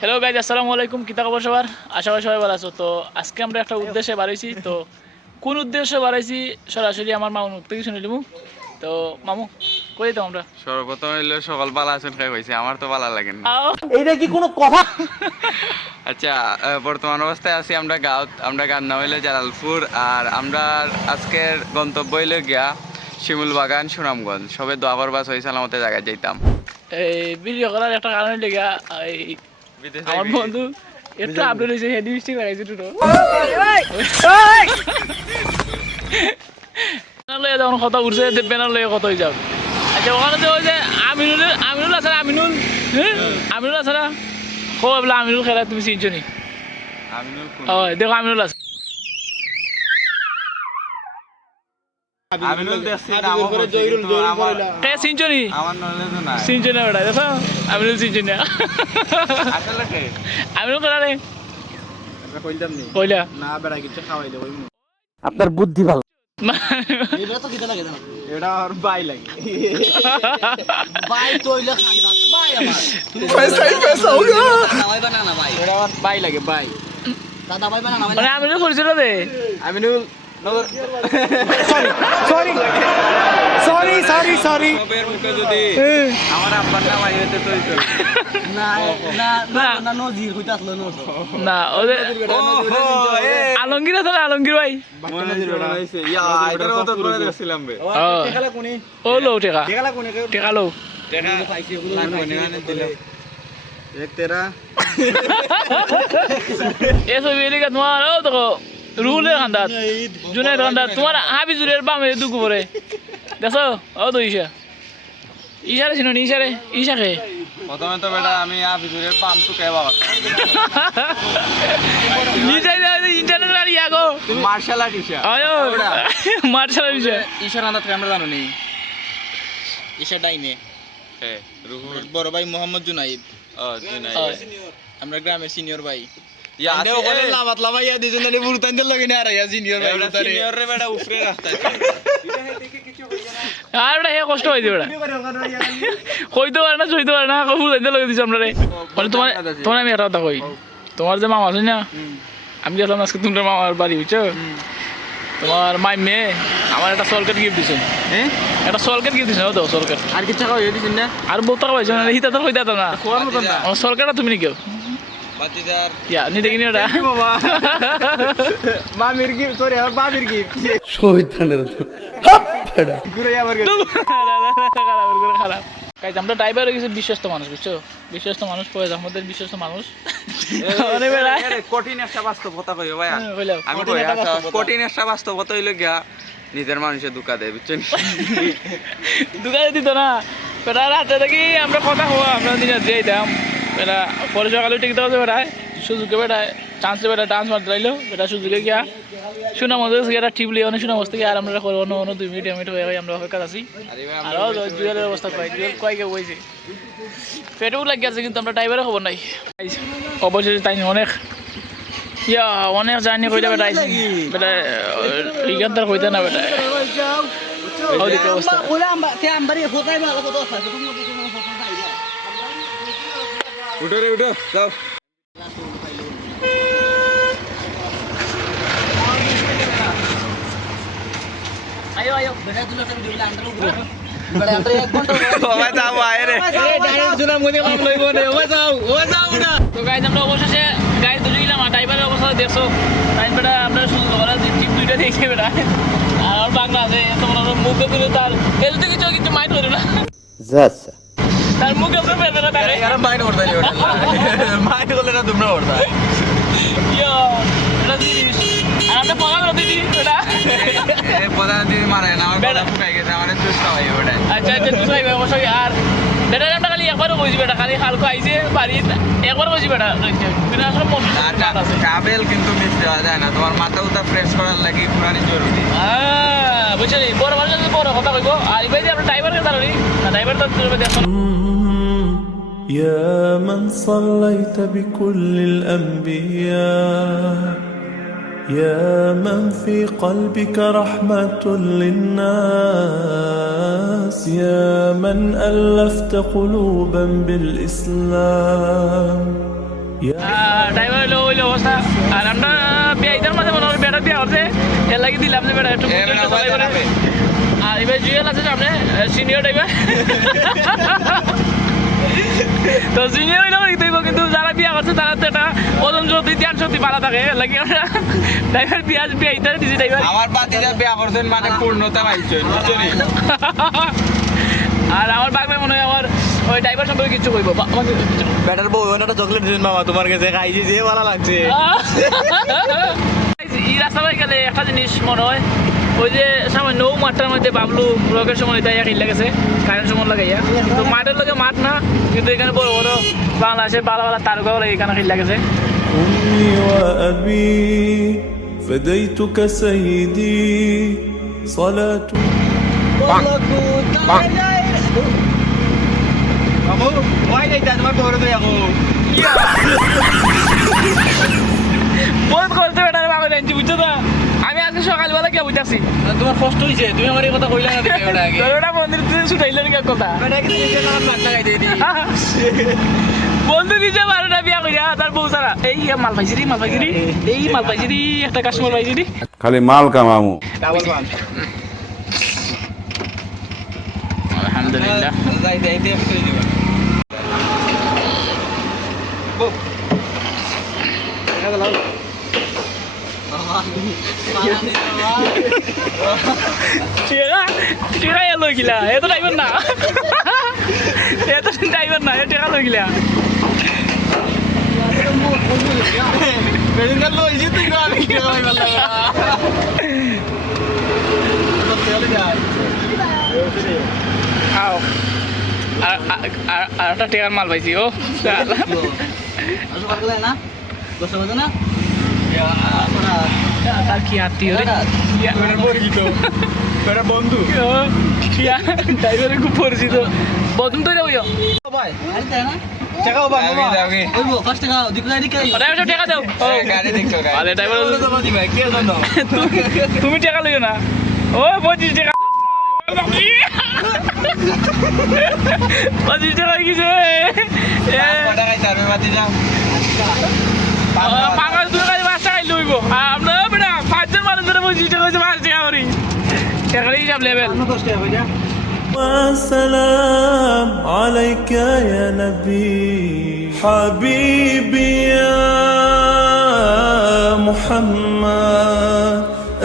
Hello guys, আসসালামু আলাইকুম। কিতা খবর সবার? আশা করি সবাই ভালো আছো। তো আজকে আমরা একটা উদ্দেশ্যে বাড়াইছি। তো কোন উদ্দেশ্যে বাড়াইছি সরাসরি আমার মামুর মুখ থেকে শুনে নিবো। তো মামু কই তো আমরা সর্বপ্রথম হইলো সকাল বালা আছেন খাই হয়েছে, আমার তো বালা লাগেন। এইটা কি কোনো কথা? আচ্ছা, বর্তমান অবস্থায় আছি আমরা গাঁত। আমরা গান নাম হইলো জালালপুর, আর আমরা আজকের গন্তব্য হইলো গিয়া শিমুল বাগান, সুনামগঞ্জ। সবে দোয়াবার বাস হয়ে সালামতে জায়গায় যাইতাম। এই ভিডিও করার একটা কারণ লেগা এই আমার বন্ধু একটু আপডেট হয়েছে, হেডি মিস্টেক লাগাইছে দুটো। লয়ে যখন কথা উঠছে ব্যানার লয়ে কত হয়ে যাবে। আচ্ছা, ওখানে যে ওই যে আমিনুল আছে না, আমিনুল আছে না, কো বলে আমিনুল খেলা তুমি চিনছো নি? দেখো আমিনুল আছে। চিনছো নি? চিনছো না বেটা? দেখো আমিনুল চিনছো না? আমিনুল খেলা রে কইলা না বেড়া কিছু খাওয়াই দেবো। আপনার বুদ্ধি ভালো। এটা তো কিটা লাগে না, এটা আর বাই লাগে। বাই তোইলা খান্ডা বাই আমার পয়সা পয়সা हो गया দাবাই বানানা ভাই, এটা আর বাই লাগে বাই দাদা ভাই বানানা ভাই। আমিনুল পরিচয় দে। আমিনুল সরি সবের মুখে যদি আমার আব্বার নাম আইতে তো হইতো না না না নজির কইতা আসলো না ওরে আলমগীর আছে না, আলমগীর ভাই নজির বেটা হইছে ইয়া আইতার মত করে দিছিলাম বে। টেকালা কোনি ও লো টেকালা কোনি টেকালো টেকা পাইছি ওগুলো কোনে দিল এক তেরা এসো বেলিকা তোমার ও দেখো রুলে খান্দাত জুনাইদ খান্দাত তোমার হাবিজুরের বামে দুকু পরে দেখো ও তো ইশারে ছিল নি ইশাকে প্রথমে তো বেটা আমি হাবিজুরের পাম তো কে বাবা ইন্টারনেট আর ইয়াগো মার্শাল আর্ট ইশা আয়ো মার্শাল আর্ট ইশার আন্দাজ আমরা জানো নি ঈশা ডাইনে হ্যাঁ রুহুল বড় ভাই মোহাম্মদ জুনাইদ। জুনাইদ আমরা গ্রামের সিনিয়র ভাই। ইয়া আছে ওখানে লামাত লামাইয়া দিছেন না বুরতান দিল লাগে না আর ইয়া সিনিয়র ভাই এটা সিনিয়র রে বেটা উফরে রাস্তা আর বেটা হে কষ্ট হইছে বেটা কইতে পারে না সইতে পারে না বুঝাইতে লাগে দিছ আমরা রে। মানে তোমার আমি একটা কথা কই, তোমার যে মামা আছে না, আমি গেলাম আজকে তোমার মামার বাড়ি বুঝছো, তোমার মাই মেয়ে আমার একটা সলকেট গিফট দিছে। হ্যাঁ একটা সলকেট গিফট দিছে তো সলকেট আর কি টাকা হইছে দিছেন না আর বহুত টাকা পাইছো না, হিতা তো কইতা না কোন মতন না আমার সলকেটটা তুমি নিকেও বাতিদার ইয়া নি দেখিনি ওটা বাবা মামির গিফট সরি আর বাবির গিফট শহীদানের ঘুরে আবার খারাপ গাইজ। আমরা ড্রাইভার হয়ে গেছি বিশ্বস্ত মানুষ বুঝছো, বিশ্বস্ত মানুষ পড়ে আমাদের বিশ্বস্ত মানুষ কঠিন একটা বাস্তবতা কইও ভাই। কইলাম আমি কই কঠিন একটা বাস্তবতা হইলো গিয়া নিজের মানুষে ধোকা দেয় বুঝছেন। দোকানে দিত না বেটা, রাতে দেখি আমরা কথা হওয়া আমরা দিনে দিয়ে দিতাম বেটা, পরে সকালে টিকিট আছে বেটায় সুযোগে বেটায় চান্স বেটা ডান্স মারতে লাইলো বেটা, সুযোগে গিয়া শোনা মজা গিয়ে টিপলি অনেক শোনা মস্তে গিয়ে আর আমরা করবো অন্য 2 মিনিট হয়ে আমরা অপেক্ষা আছি। আরও জুয়েলের অবস্থা কয়েকে বইছে পেটেও লাগিয়ে আছে, কিন্তু আমরা ড্রাইভারের খবর নাই। অবশ্যই তাই অনেক ইয়া অনেক জার্নি কইতে বেটা আইছি বেটা, এইখান তার কইতে না বেটা অবস্থা। উঠো রে উঠো যাও। আয়ো আয়ো বেটা তুলো একটা ভিডিও আন্ডার উপরে বেটা আন্ডার 1 ঘন্টা ওই যাও আয় রে ডাইরেক্ট জুনা মধ্যে কাম লইব রে ওই যাও না। তো গাইজ আমরা অবশেষে গাইজ দুলি গেলাম, আর ড্রাইভারের অবস্থা দেখছো তাই বেটা, আপনারা সুযোগ করা টিপ দুইটা দেখে বেটা আর বাংলা আছে তোমার মুখ দিলে তার এই যদি কিছু মাইন্ড করে না তার মুখে উপরে ফেলবে না তারে यार माइंड করতে দিও না মাইন্ড করলে না তোমরা করতা ইয়া এটা জিনিস আর আমরা পড়া করে দিই বেটা এই প্রধান দিদি মারে না আমার বেটা ফুকাই গেছে আমার চুষটা হয় ওটা। আচ্ছা তুই ভাই অবশ্যই আর বেটা আমরা খালি একবারও বসি বেটা, খালি হালকা আইছে বাড়ি একবার বসি বেটা, কিন্তু আসলে মন আছে ট্রাভেল কিন্তু মিস দেওয়া যায় না, তোমার মাথা উঠা ফ্রেশ করার লাগি পুরানি জরুরি। বুঝলি বড় মানুষ বড় কথা কইব, আর এবার যে আমরা ড্রাইভারকে দাঁড়ানি না, ড্রাইভার তো দেখো يا من صليت بكل الأنبياء يا من في قلبك رحمة للناس يا من ألفت قلوبا بالإسلام يا ড্রাইভার হইলো ওইলো অবস্থা। আর আমরা বিয়াইটার মাঝে মনে হয় বেড়া বিয়া করছে, এর লাগি দিলাম যে বেড়া একটু আর এবার জুয়েল আছে সামনে সিনিয়র ড্রাইভার। তো সিনিয়র হইলো কিন্তু যারা বিয়া করছে তারা তো একটা ওজন শক্তি ধ্যান শক্তি ভালো থাকে, এর লাগি আমরা ড্রাইভার বিয়াইটার দিছি ড্রাইভার। আমার বাতিজা বিয়া করছেন মানে পূর্ণতা পাইছেন, বুঝছেন? আর আমার বাগবে মনে হয় আমার ওই ড্রাইভার সম্পর্কে কিছু কইব আমাকে ব্যাটার বউ একটা চকলেট দিন মামা তোমার কাছে খাইছি যে ভালো লাগছে। এই রাস্তা পাই গেলে একটা জিনিস মনে হয়, ওই যে সামান্য মাঠটার মধ্যে বাবলু ব্লকের সময় তাই এক গেছে কারেন্ট সময় লাগাইয়া, তো মাঠের লোকে মাঠ না, কিন্তু এখানে বড় বড় বাংলাদেশের ভালো ভালো তারকাও লাগে এখানে খেলে গেছে। أمي وأبي فديتك سيدي صلاة মামু ওই নাই তোমার বউরে তো এখন বহুত করতে বেটা বাবা রেঞ্জি বুঝছো তো, আমি আজকে সকালবেলা কে বুঝতেছি তোমার কষ্ট হইছে, তুমি আমার এই কথা কইলা না দিবে ওটা আগে। ওটা মন্দির থেকে ছুটাইলেন কি কথা বেটা কি নিজে না মাছ লাগাই দেই দি। বন্ধু নিজে বারোটা বিয়া করিয়া তার বউ সারা এই মাল পাইছি রে মাল পাইছি রে এই মাল পাইছি রে একটা কাস্টমার পাইছি রে খালি মাল কামামু। ডাবল ওয়ান আলহামদুলিল্লাহ। যাই দেই দেই কই দিবা। বউ এটা লাও টেকা লই গিলা এত ড্রাইভার না, এত ড্রাইভার না, টেকা লই গিলা। বেদিন লইছি তুই না আমি কি কই বললা। তো চলে যাই। আও আর একটা টেকার মাল পাইছি ও আসো পাগলা না বসে বসে না তার কি আত্মীয় রে বেটার পরিচিত বেটার বন্ধু ড্রাইভারের খুব পরিচিত বদন তো ওই ভাই টাকা বাবা মামা ওকে ওইবো 5 টাকা দিকু যাই দিকে ড্রাইভার টাকা দাও গাড়ি দেখো গাড়ি। আরে ড্রাইভার তো দিবা কি জন্য তুমি টাকা লইও না ও 25 টাকা 25 টাকা গেছে কটা খাইতে পারবে বাতিজা? পাঁচ টাকা 5 টাকা লইব আমরা বেটা 5 জন মানুষ ধরে 25 টাকা হইছে 5 টাকা করি টাকা হিসাব লেভেল 10 টাকা ভাইয়া والسلام عليك يا نبي حبيبي يا محمد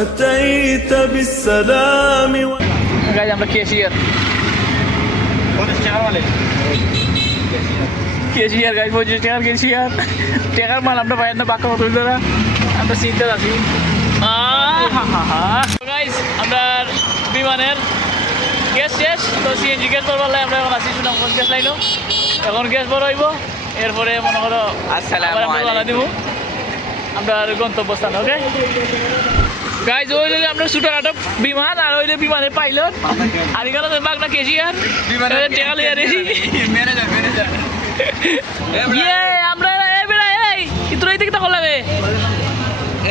أتيت بالسلام গাইজ আমরা কেশিয়ার 50 টাকা বলে কেশিয়ার গাইজ 25 টাকার কেশিয়ার টাকার মাল আমরা পাই না বাক্কা মতো না আমরা চিন্তা আছি গাইজ আমরা বিমানের গ্যাস শেষ তো সিএনজি গ্যাস ভরবার লাগে আমরা এখন আছি সুনামগঞ্জ গ্যাস লাইনও এখন গ্যাস ভর হইব এরপরে মনে করো আসসালামু আবার আমরা জানা আলাইকুম। দিব আমরা গন্তব্যস্থান ওকে গাইজ ওই হইলে আমরা ছোটখাটো বিমান আর হইলে বিমানের পাইলট আর এখানে বাগনা কেশিয়ার টাকা লইয়া রেডি ম্যানেজার ইয়ে আমরা এই বেড়া এই ইতরাই থেকে তো লাগবে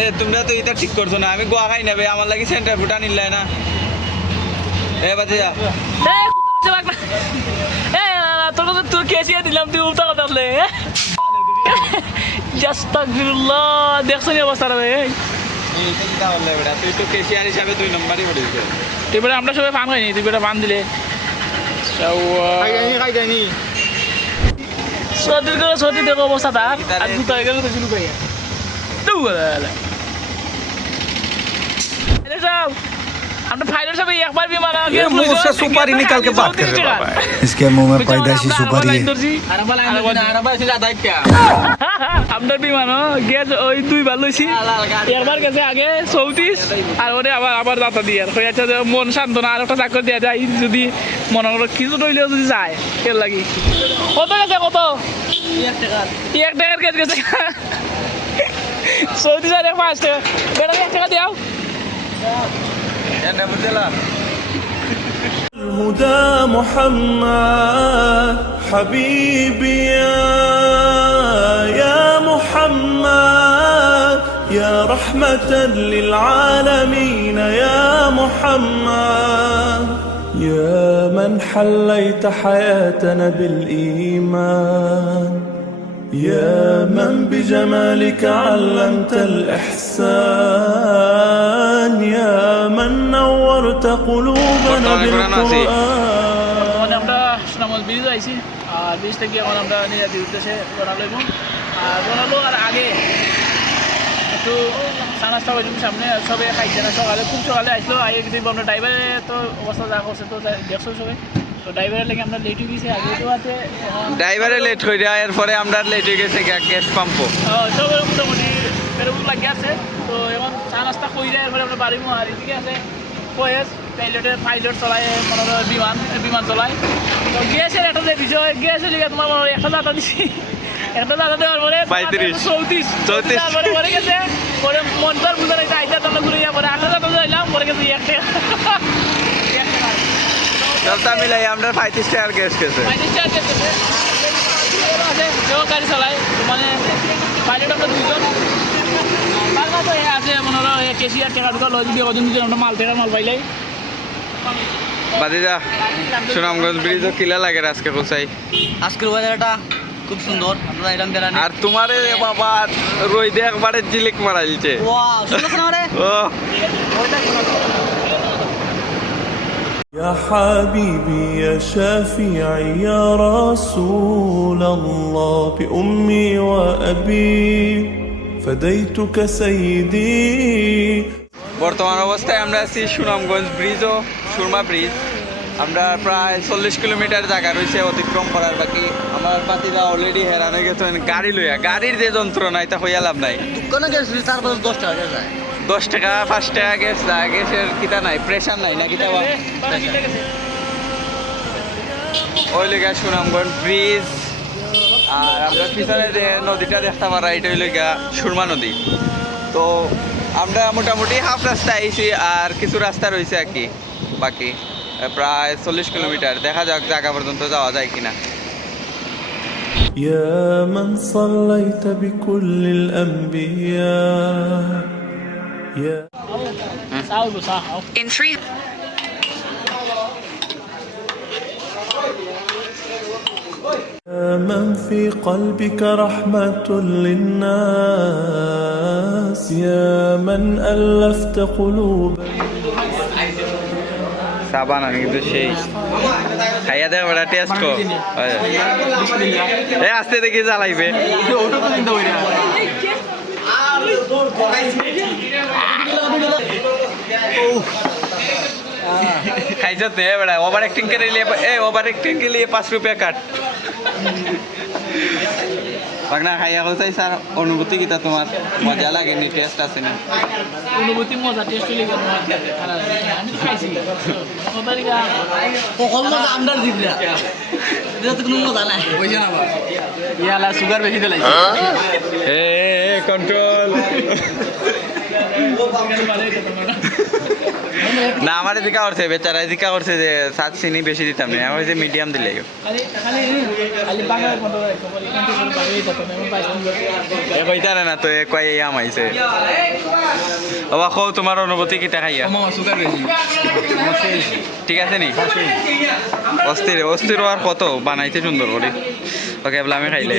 এ তোমরা তো এটা ঠিক করছো না, আমি গোয়া খাই নেবে আমার লাগি সেন্টার ফুটা নিলে না। এ বাতিজা এই কুত্তা বাগনা এই তোর কেশিয়ার দিলাম তুই উল্টা কথা বললে আস্তাগফিরুল্লাহ দেখছো নি অবস্থা রে তুই তো কেশিয়ার হিসাবে 2 নম্বরই পড়েছিস। তুই বেটা আমরা সবাই পান খাইনি তুই বেটা পান দিলে খাই যায়নি সর্দি দেখো অবস্থা তার আর দুটো হয়ে গেল তো শুরু করি আমরা ফাইনাল সবাই একবার বিমান मुंह से सुपारी निकाल के बात कर रहे बाबा इसके मुंह में पैदाइशी सुपारी है আরাবা লাইন না আরাবা এসে যাদাই কে আপনার বিমান গ্যাস ওই 2 বার লইছি একবার গেছে আগে 34 আর ওরে আবার যাত্রা দিয়ে আর হইয়াছে যে মন শান্ত না আর একটা চাকর দেওয়া যায় যদি মনে করো কিছু রইলেও যদি যায় এর লাগি কত গেছে কত 1 টাকার গ্যাস গেছে 34 আর 5 টাকা বেটা 1 টাকা দাও এনে বুঝলা الهدى محمد حبيبي يا محمد يا رحمة للعالمين يا محمد يا من حليت حياتنا بالإيمان يا من بجمالك علمت الإحسان يا من نورت قلوبنا بالقرآن মানে আমরা সুনামগঞ্জ ব্রিজ আইছি আর ব্রিজ থেকে এখন আমরা নিজেদের উদ্দেশ্যে রওনা লইব আর রওনা আর আগে একটু চা নাস্তা করছিলাম সামনে সবে খাইছে না সকালে খুব সকালে আসলো আগে কিন্তু আমরা ড্রাইভারে তো অবস্থা যা করছে তো দেখছো সবাই তো ড্রাইভারের লেগে আমরা লেট হয়ে গেছি আগে তো আছে ড্রাইভারে লেট হয়ে যায় এরপরে আমরা লেট হয়ে গেছে গ্যাস পাম্পও সব মোটামুটি এরকম লাগে আছে তো এখন চা নাস্তা করে যায় এরপরে আমরা বাড়ির আর এদিকে আছে ফয়েজ পাইলট চলায় মনে হয় বিমান চলায় তো গ্যাসের একটা যে বিষয় গ্যাসের লিগে তোমার মনে হয় একটা দাতা দিছি একটা দাতা দেওয়ার পরে 34 পরে গেছে পরে মনটার বুঝে নাই আইটা তোমরা ঘুরে যাওয়ার পরে আটা দাতা যাইলাম পরে গেছে একটা সবটা মিলাই আমরা 35 টাকার গ্যাস গেছে গাড়ি চালায় মানে পাইলট আমরা দুজন আছে মনে হয় কেসিয়ার টাকা ঢুকা লয় যদি কজন দুজন আমরা মাল পাইলাই বাদিদা সুনামগঞ্জ ব্রিজও কিলা লাগে আজকে কোথায় আজকের ওয়েদারটা খুব সুন্দর আমরা এরকম বেড়ানি আর তোমারে বাবা রইদে একবারে জিলিক মারাইছে ওয়াও শুনছ না রে ও يا حبيبي يا شافعي يا رسول الله بأمي وأبي فديتك سيدي বর্তমান অবস্থায় আমরা আছি সুনামগঞ্জ ব্রিজ ও সুরমা ব্রিজ আমরা প্রায় 40 কিলোমিটার জায়গা রয়েছে অতিক্রম করার বাকি আমার পাতিরা অলরেডি হেরান হয়ে গেছে গাড়ি লইয়া গাড়ির যে যন্ত্রণা এটা হইয়া লাভ নাই দোকানে গেছি 4-10 টাকা যায় 10 টাকা 5 টাকা গ্যাস যায় গ্যাসের কিতা নাই প্রেশার নাই না কিতা ওই লেগা সুনামগঞ্জ ব্রিজ আর আমরা পিছনে যে নদীটা দেখতে পারা এটা হইল গা সুরমা নদী তো আমরা মোটামুটি হাফ রাস্তা আইছি আর কিছু রাস্তা রয়েছে আর কি বাকি প্রায় 40 কিলোমিটার দেখা যাক জায়গা পর্যন্ত যাওয়া যায় কিনা يا من صليت بكل الأنبياء يا In 3 يا من في قلبك رحمة للناس يا من ألفت قلوبا সাবান আমি কিন্তু সেই খাইয়া দেখ ওটা টেস্ট কর এ আস্তে দেখি জ্বালাইবে খাইছ তে বেড়া ওভার एक्टिंग के लिए ओवर एक्टिंग के लिए 5 रुपया काट বাগনা খাইয়া কইছাই স্যার অনুভূতি কিটা তোমার মজা লাগে নি টেস্ট আছে না অনুভূতি মজা টেস্ট লেগে আমি খাইছি কতরিকা কখন মজা আন্ডার দিবলা এটা তো কোনো মজা নাই বুঝছ না বাবা ইয়ালা সুগার বেশি দিলাইছে এ কন্ট্রোল না আমার এদিকে করছে বেচারা এদিকে করছে যে সাত চিনি বেশি দিতাম না আমার যে মিডিয়াম দিলে কইতারে না তো কয় আম আইছে বাবা কও তোমার অনুভূতি কিটা খাইয়া ঠিক আছে নি অস্থির আর কত বানাইছে সুন্দর করে ওকে বলে আমি খাইলে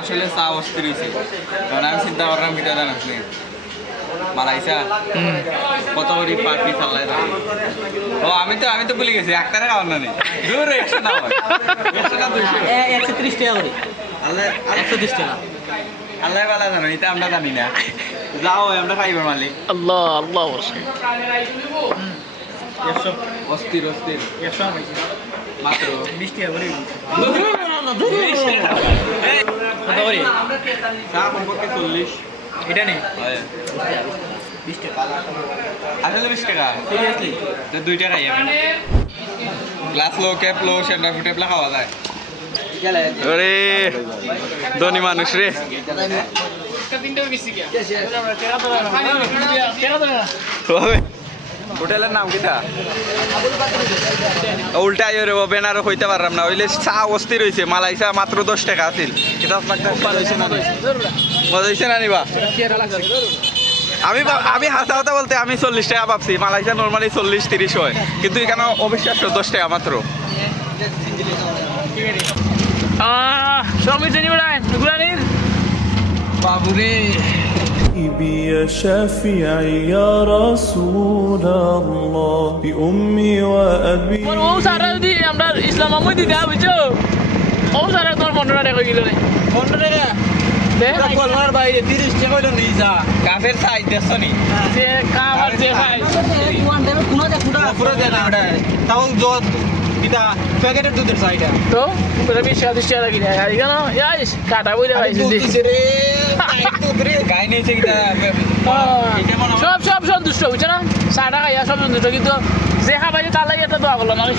আসলে চা অস্থির হয়েছে কারণ আমি চিন্তা করলাম কিটা জানাস নি মালাইসা কত করে পার পিস আল্লাহ জানে ও আমি তো ভুলে গেছি একটারে খাওয়ার না নেই দূর 100 না হয় 100 না 200 130 টাকা করে আল্লাহ 130 টাকা আল্লাহ বালা জানো এটা আমরা জানি না যাও আমরা খাইব মালিক আল্লাহ আল্লাহ অস্থির 100 মাত্র 20 টাকা করে কত করে চা কমপক্ষে 40 এটা নেই 20 টাকা আসলে 20 টাকা সিরিয়াসলি তো 2 টাকা আমি গ্লাস লো ক্যাপ লো সেন্টার ফুটেপলা খাওয়া যায় আরে ধনী মানুষ রে হোটেলের নাম কিটা উল্টা আইও রে বেনারও হইতে পারলাম না ওইলে চা অস্থির হয়েছে মালাই চা মাত্র 10 টাকা আছিল কিতাব লাগতে হইছে না মজা হইছে না নিবা আমি হাসা কথা বলতে আমি 40 টাকা ভাবছি মালাই চা নরমালি 40-30 হয় কিন্তু এখানে অবিশ্বাস্য 10 টাকা মাত্র সব মিশে নিবে গুলানির বাবুরে يا شافعي يا رسول الله بأمي وأبي ও সারা যদি আমরা ইসলাম আমই দিতে বুঝছো ও সারা তোমার 15 টাকা কিলো রে 15 টাকা দে কলমার বাইরে 30 টাকা হইলো নিয়ে যা কাফের সাইজ দেখছো নি যে কাম আর যে খাই ইউয়ান দেবে কোনা দে ফুটা পুরো দেন ওটা তাও যত কিটা প্যাকেটের দুধের সাইডা তো পুরো 20 টাকা কিনে আর কেন ইয়াস কাটা বইলে ভাই দুধ রে টাইট দুধ রে গাই নিয়েছে কিটা সব সব সন্তুষ্ট বুঝছো না সাটা খাইয়া সব সন্তুষ্ট কিন্তু যে খাবাই তার লাগে একটা দোয়া করলাম মানুষ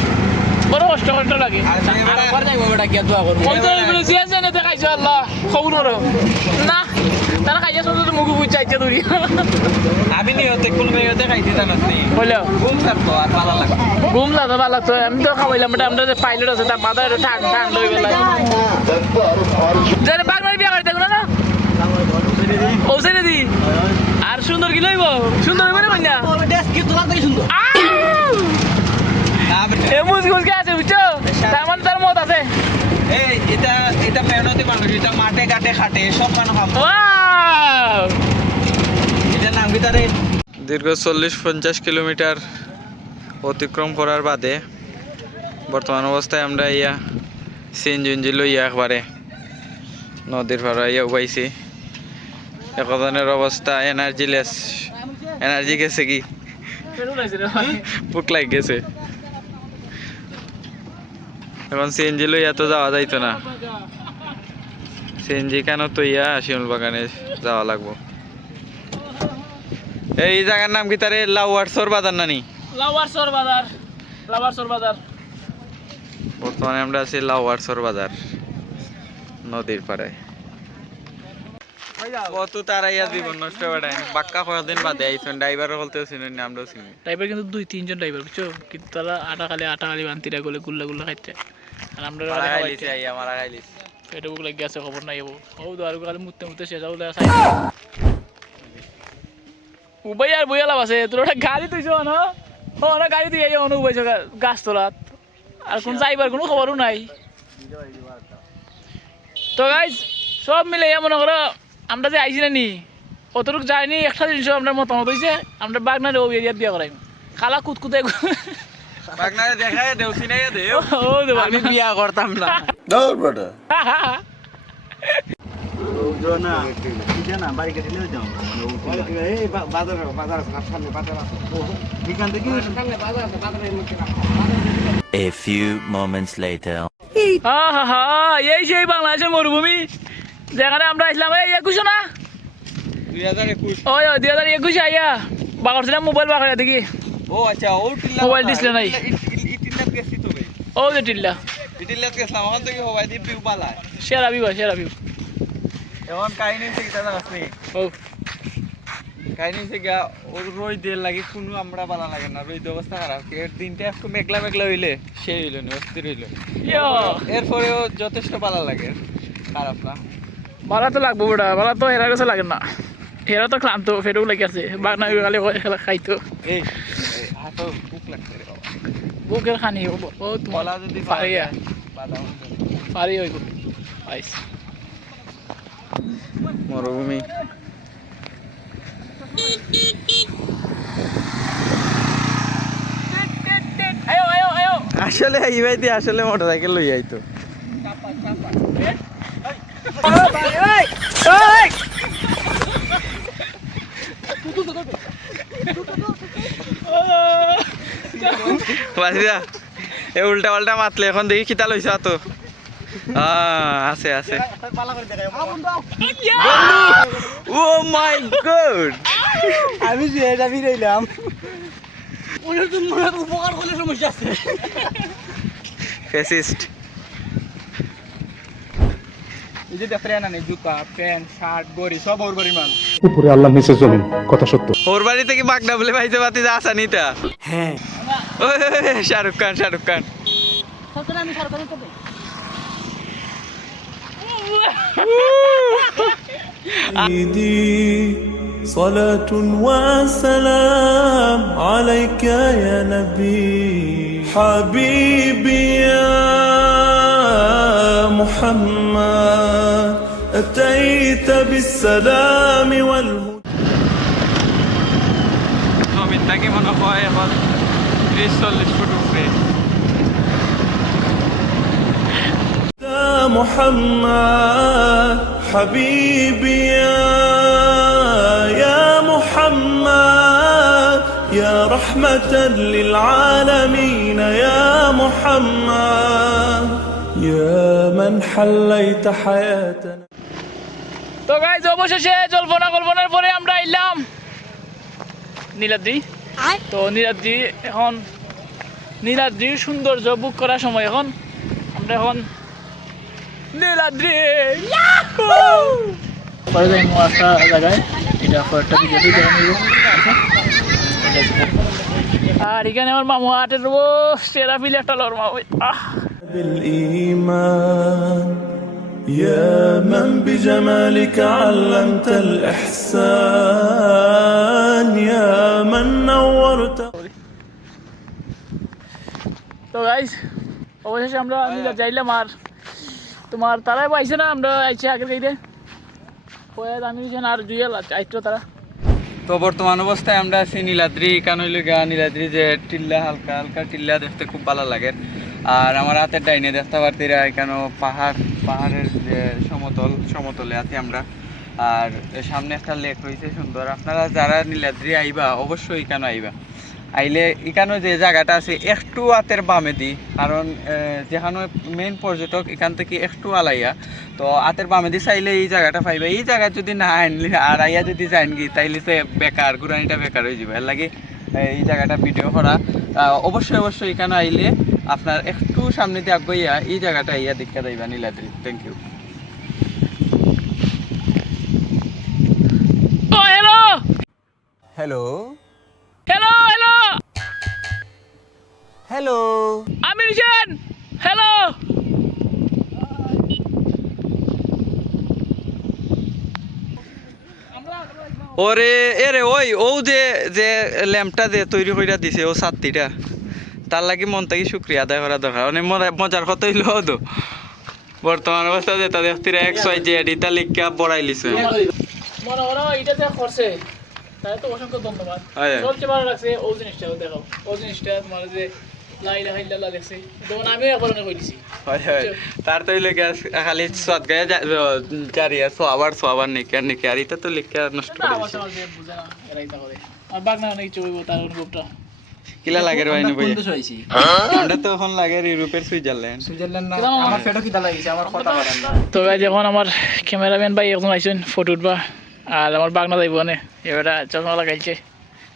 বড় কষ্ট লাগে আবার যাইবো বেটা কি দোয়া করব ওই তো এগুলো যে জেনে দেখাইছো আল্লাহ খবর করো না তারা খাইয়া সব তো মুখ বুঝাইছে তুই আমি নিয়তে কোন মেয়েতে খাইতে জানাস নি বলো ঘুম ছাড়তো আর ভালো লাগে ঘুম লাগতো ভালো লাগতো আমি তো খাওয়াইলাম এটা আমরা যে পাইলট আছে তার মাথা একটু ঠান্ডা হয়ে গেল যারা বাগমারি বিয়া করতে না ও সেনে দি আর সুন্দর কি লইব সুন্দর হইব না কন্যা ডেস্ক কি তোলা থেকে সুন্দর এ মুসগুসকে আছে বুঝছো তার মানে তার মত আছে এই এটা মেহনতি মানুষ এটা মাঠে ঘাটে খাটে সব মানুষ খাবো ওয়াও এটা নাম কি তারে দীর্ঘ 40-50 কিলোমিটার অতিক্রম করার বাদে বর্তমান অবস্থায় আমরা ইয়া সিএনজি লইয়া একবারে নদীর পাড়া ইয়া উবাইছি একজনের অবস্থা এনার্জিলেস এনার্জি গেছে কি বুক লাগ গেছে এখন সিএনজি লইয়া তো যাওয়া যাইতো না সিএনজি কেন তো ইয়া শিমুল বাগানে যাওয়া লাগবো এই জায়গার নাম কি তারে লাউয়ারসর বাজার নানি লাওয়ারসর বাজার বর্তমানে আমরা আছি লাউয়ারসর বাজার নদীর পাড়ে কত তারাইয়া জীবন নষ্ট করে বাক্কা কয়েকদিন বাদে আইছেন ড্রাইভারও বলতে চিনি না আমরাও চিনি ড্রাইভার কিন্তু 2-3 জন ড্রাইভার বুঝছো কিন্তু তারা আটা খালি বান্তিরা গলে গুল্লা খাইতে আর আমরা মারা খাইলিছে আইয়া মারা খাইলিছে পেটে বুক লাগে গেছে খবর নাই ও দারু খালি মুতে শেষ হলো উবাই আর বইয়া লাভ আছে তোর একটা গাড়ি তুইছ না ও না গাড়ি তুই এই অনু উবাইছ গাছ তোলাত আর কোন যাইবার কোনো খবরও নাই তো গাইজ সব মিলে মনে করো আমরা যে আইছি না নি অতটুকু যাইনি একটা জিনিস আপনার মতামত হয়েছে আমরা বাগনারে ও এরিয়া দিয়া করাই খালা কুতকুতে বাগনারে দেখায় দেও চিনাইয়া দেও ও দেব আমি বিয়া করতাম না দৌড় বেটা A few moments later. এই সেই বাংলাদেশের মরুভূমি যেখানে আমরা আসলাম এই 21 না 2021 ওই 2021 আইয়া বাগরছিলাম মোবাইল বাগড়া দেখি ও আচ্ছা ও টিল্লা মোবাইল ডিসপ্লে নাই ইটিল্লাত গেছি তো ভাই ও যে টিল্লা ইটিল্লাত গেছলাম এখন থেকে হবাই দি পিউ পালায় সেরা বিউ এখন কাহিনী থেকে দাদা আসনি ও কাহিনী থেকে ওর রই দিয়ে লাগে কোনো আমরা পালা লাগে না রই অবস্থা খারাপ এর দিনটা একটু মেঘলা হইলে সে হইল না অস্থির হইল এরপরেও যথেষ্ট পালা লাগে খারাপ না ভাড়া তো লাগবো বেটা ভাড়া তো হেরা কাছে লাগে না হেরা তো ক্লান্ত ফেটেও লাগে আছে বাগনা খালি খাইতো এই হাত বুক লাগছে রে বাবা বুকের খানি ও কলা যদি পারিয়া বাদাম পারি হইব আইস মরুভূমি আয়ো আসলে ইবাইতে আসলে মোটরসাইকেল লই আইতো বাসিদা এ উল্টা পাল্টা মাতলে এখন দেখি খিতা লইছ তো আছে ও মাই গড আমি যে এটা ফিরাইলাম ওনার তো মনে উপকার করলে সমস্যা আছে ফেসিস্ট এই যে দেখরে না জুতা প্যান্ট শার্ট গড়ি সব ওর বাড়ির মাল উপরে আল্লাহ নিচে জমিন কথা সত্য ওর বাড়ি থেকে বাগনা বলে ভাইতে বাতি যা আসা নিতা হ্যাঁ শাহরুখ খান সরকার আমি সরকারের তো سيدي صلاة وسلام عليك يا نبي حبيبي يا محمد أتيت بالسلام والهدى জমিন থেকে মনে হয় এখন 30-40 ফুট উপরে। يا محمد حبيبي يا محمد يا رحمة للعالمين يا محمد يا من حليت حياتنا তো গাইজ অবশেষে কল্পনার পরে আমরা এলাম নীলাদ্রি। তো নীলাদ্রির সৌন্দর্য বুক করার সময় এখন আমরা এখন নীলাদ্রি পরে যাই একটা জায়গায়, এটা একটা ভিডিওতে দেখে নিব। আর এখানে আমার মামু হাটের সেরা ফিল একটা লড় মামু। بالإيمان يا من بجمالك علمت الإحسان يا من نورت তো গাইজ অবশেষে আমরা যাইলাম। আর তোমার তারাই পাইছে না, আমরা আইছি আগের গাইতে আমি আর জুয়েল আইতো তারা। তো বর্তমান অবস্থায় আমরা আছি নীলাদ্রি। কারণ হইল গা নীলাদ্রি যে টিল্লা, হালকা হালকা টিল্লা দেখতে খুব ভালো লাগে। আর আমার হাতের ডাইনে দেখতে পারতিরা এখানে পাহাড়ের যে সমতলে আছি আমরা। আর সামনে একটা লেক রয়েছে সুন্দর। আপনারা যারা নীলাদ্রি আইবা অবশ্যই এখানে আইবা। আইলে এখানে যে জায়গাটা আছে একটু হাতের বামে দি, কারণ যেখানে মেইন পর্যটক এখান থেকে একটু আলাইয়া, তো হাতের বামে দি চাইলে এই জায়গাটা পাইবা। এই জায়গা যদি না আনলি আর আইয়া যদি যাইন গি তাইলে সে বেকার, ঘুরানিটা বেকার হয়ে যাবে। এর লাগে এই জায়গাটা ভিডিও করা। অবশ্যই এখানে আইলে আপনার একটু সামনে দিয়ে আগাইয়া এই জায়গাটা আইয়া দেখা যাইবা Niladri. Thank you. Hello hello hello hello hello Amir Hossain hello. ওরে এরে ওই ও যে যে ল্যাম্পটা যে তৈরি করে দিছে ও ছাত্রীটা, তার লাগি মন থেকে শুক্রিয়া আদায় করা দরকার। অনেক মজার কথা হইল তো বর্তমান অবস্থা যে তাদের XYZ এটা লিখা পড়াই লিছে। মনে করো এটা যে করছে তাই তো অসংখ্য ধন্যবাদ। হ্যাঁ। সবচেয়ে ভালো লাগছে ও জিনিসটা দেখো, ও জিনিসটা তোমার যে লাইলা হাইলা দেখছে, যেমন আমিও একবার অনেক কইছি। তার তো হইলে খালি সৎ গায়ে জারিয়া সোয়াবার নিকে আর এটা তো লিখা নষ্ট না করে আমার দিছে। সমাজে বুঝে না এরাই তা করে। আর বাগনা অনেক কিছু হইব তার অনুভবটা। কিলা লাগে রে ভাইনে ভাই? হইছি আমরা তো এখন লাগে ইউরোপের সুইজারল্যান্ড। সুইজারল্যান্ড না, আমার পেটও কি লাগিছে, আমার কথা বলেন না। তো গাইজ এখন আমার ক্যামেরাম্যান ভাই একজন আইছেন ফটো উঠবা, আর আমার বাগনা যাইব না এবারে চশমা লাগাইছে।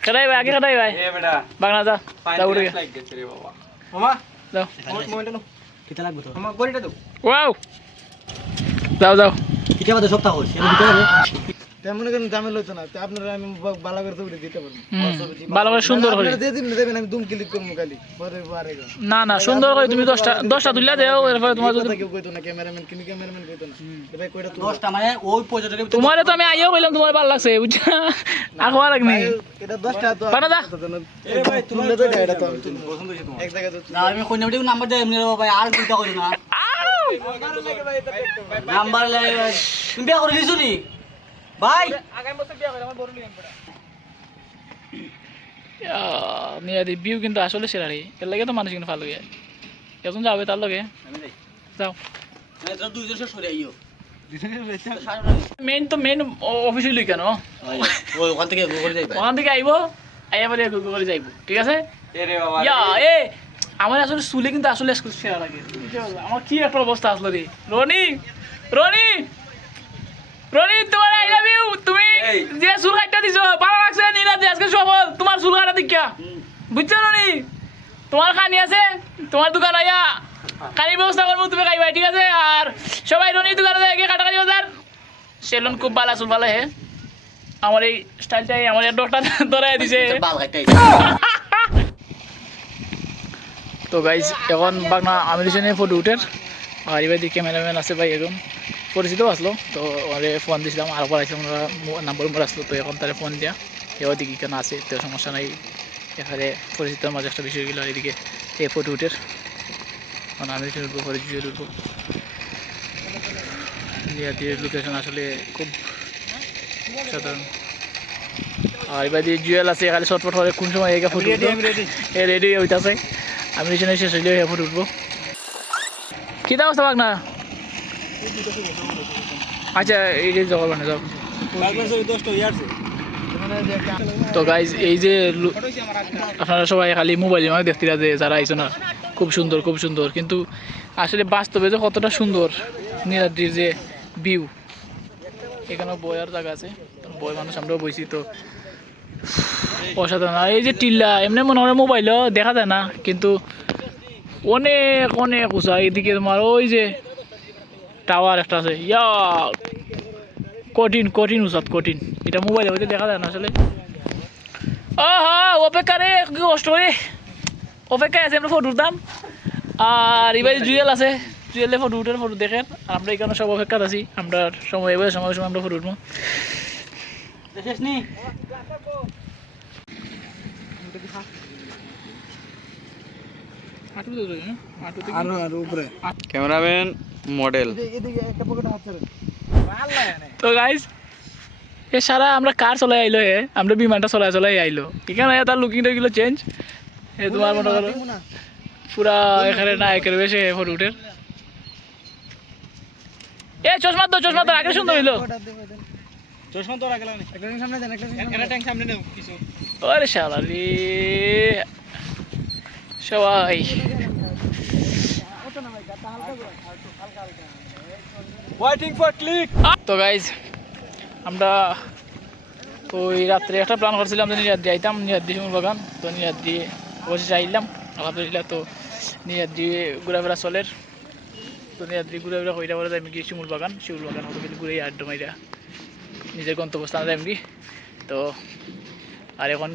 খেলাই ভাই আগে খেলাই ভাই এ বেটা বাগনা যা যা উঠে গে লাইক গেছে রে বাবা। মামা যাও। মোবাইলটা নাও, কিটা লাগবে তো মামা গড়িটা দাও। ওয়াও যাও যাও। কিটা বাদে সপ্তাহ হইছে আমি দিতে পারবো তেমন কেন দামে লইতো না, আপনারা আমি ভালো করে ছবি দিতে পারবো। ভালো করে সুন্দর করে আপনারা দিয়ে দিন দেবেন, আমি দুম ক্লিক করব খালি পরে পারে গো। না না সুন্দর করে তুমি 10টা তুইলা দেও, এরপরে তোমার যদি কেউ কইতো না, ক্যামেরাম্যান কিনি ক্যামেরাম্যান কইতো না এ ভাই কয়টা 10টা মানে ওই পর্যটকের তোমারে তো আমি আইও কইলাম তোমার ভালো লাগছে বুঝছা, আখওয়া লাগনি এটা 10টা তো বানা দা। এ ভাই তুমি তো এটা তো আমি পছন্দ হইছে তোমার এক জায়গা তো না, আমি কোন নাম্বার দেই এমনি ভাই আর চিন্তা করি না নাম্বার লাগে ভাই। তুমি বিয়া করে দিছো নি ভাই? আগামী বছর বিয়া করে আমার বড় লিয়াম পড়া নিয়াদি ভিউ কিন্তু আসলে সেরা রে, এর লাগে তো মানুষ কিন্তু ভালো হয়। এখন যাবে তার লগে যাও। না তো দুইজন সরে আইও, মেন অফিস হইল কেন, ওই ওখান থেকে গুগল যাইবা, ওখান থেকে আইব আইয়া বলে গুগল করে যাইব, ঠিক আছে? এ রে বাবা ইয়া এ আমার আসলে চুলে কিন্তু আসলে সেরা লাগে। আমার কি একটা অবস্থা আসলো রে। রনি রনি রনি তোমার আই লাভ ইউ। তুমি যে চুল কাটটা দিছো ভালো লাগছে নীলা, যে আজকে সফল তোমার চুল কাটা দেখা, বুঝছো রনি? তোমার খানি আছে, তোমার দোকান আইয়া খানির ব্যবস্থা করবো, তুমি খাইবা, ঠিক আছে? আর সবাই রনি দোকানে যায় গিয়ে কাটাকাটি বাজার, সেলুন খুব ভালো চুল ভালো হে। আমার এই স্টাইলটাই আমার এই ডক্টর ধরাই দিছে। বাল কাটতে তো গাইজ এখন বাগনা আমির হোসেনের ফটো উঠের, আর এবার দিকে ক্যামেরাম্যান আছে ভাই, এখন পরিচিত আসলো। তো ওরে ফোন দিয়েছিলাম, আর পর আসলাম নাম্বার আসলো, তো এখন তারা ফোন দিয়া এবার দিকে কেন আছে, তো সমস্যা নাই। এখানে পরিচিত মাঝে একটা বিষয় গেলো, এদিকে এই ফটো উঠের আমির হোসেন উঠবো, পরিচিত উঠবো। নিয়াদির লোকেশন আসলে খুব সাধারণ। আর এবার দিয়ে জুয়েল আছে খালি শর্টফট করে কোন সময় এগা ফটো এ রেডি হইতাছে। আমি রিসেন্ট শেষ হইলে ফটো উঠবো। কী দাম আছে না? আচ্ছা এই যে জগা বানা যাও। তো গাইজ এই যে আপনারা সবাই খালি মোবাইলের মানে দেখতে যে যারা আইছো না খুব সুন্দর খুব সুন্দর, কিন্তু আসলে বাস্তবে যে কতটা সুন্দর নীলাদ্রির যে ভিউ। এখানেও বয়ার জায়গা আছে, বই মানুষ আমরাও বইছি, তো অসাধারণ। আর এই যে টিল্লা এমনি মনে হয় মোবাইলও দেখা যায় না, কিন্তু অনেক অনেক উঁচা। এদিকে তোমার ওই যে টাওয়ার একটা আছে, ইয়া কঠিন কঠিন উঁচাত কঠিন, এটা মোবাইলে হইতে দেখা যায় না আসলে। অপেক্ষা রে, কি কষ্ট করে অপেক্ষায় আছে, আমরা ফটো উঠতাম। আর এবার জুয়েল আছে, জুয়েলে ফটো উঠে ফটো দেখেন। আর আমরা এখানে সব অপেক্ষাতে আছি, আমরা সময় এবার সময় সময় আমরা ফটো উঠবো। Cameraman model. তো গাইজ এ সারা আমরা কার চলাই আইলো, হে আমরা বিমানটা চলাই চলাই আইলো। এখানে তার লুকিং টুকিগুলো চেঞ্জ। এ তোমার মনে করো পুরা এখানে না একের বেশি ফটো উঠে। এ চশমা তো আগে সুন্দর হইলো। ওরে শালা রে সবাই। তো গাইজ আমরা ওই রাত্রে একটা প্ল্যান করছিলাম যে নিরাদ্রি আইতাম, নিরাদ্রি শিমুল বাগান। তো নিরাদ্রি অবশেষে আইলাম আলহামদুলিল্লাহ। তো নিরাদ্রি ঘুরাফেরা চলের, তো নিরাদ্রি ঘুরাফেরা কইরা বলে যাই কি শিমুল বাগান হতো কিন্তু ঘুরে আড্ডা মাইরা নিজের গন্তব্যস্থানে যাই কি। তো আর এখন